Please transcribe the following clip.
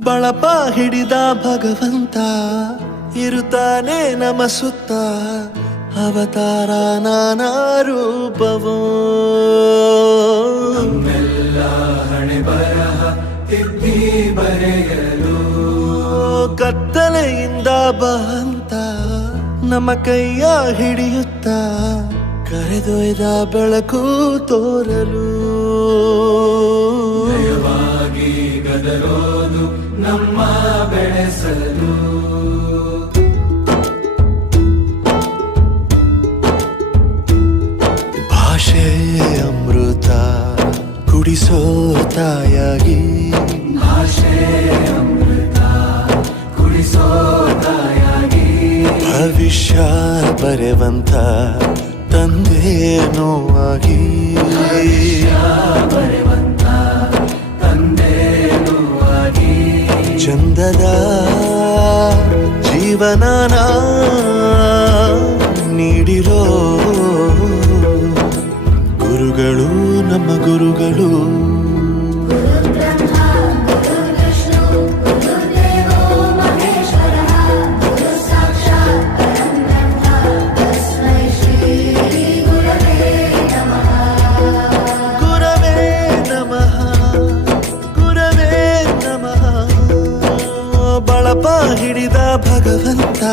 ಬಳಪ ಹಿಡಿದ ಭಗವಂತ ಇರುತ್ತಾನೆ ನಮ ಸುತ್ತ ಅವತಾರ ನಾನಾ ರೂಪವೋ ನಮ್ಮೆಲ್ಲ ಹಣೆ ಬರಹ ತಿದ್ದಿ ಬರೆಯಲು ಕತ್ತಲೆಯಿಂದ ಬಂತ ನಮ್ಮ ಕೈಯ ಹಿಡಿಯುತ್ತ ಕರೆದೊಯ್ದ ಬೆಳಕು ತೋರಲು ದಯವಾಗಿ ಗದರೋದು ನಮ್ಮ ಬೆಳೆಸಲು ಭಾಷೆ ಅಮೃತ ಕುಡಿಸೋ ತಾಯಾಗಿ ಭಾಷೆ ಅಮೃತ ಕುಡಿಸೋ ತಾಯಾಗಿ ಭವಿಷ್ಯ ಬರೆವಂತ ತಂದೆ ನೋವಾಗಿ ಬರೆವಂತ ತಂದೆನುವಾಗಿ ಚಂದದ ಜೀವನನ ನೀಡಿರೋ ಗುರುಗಳು ನಮ್ಮ ಗುರುಗಳು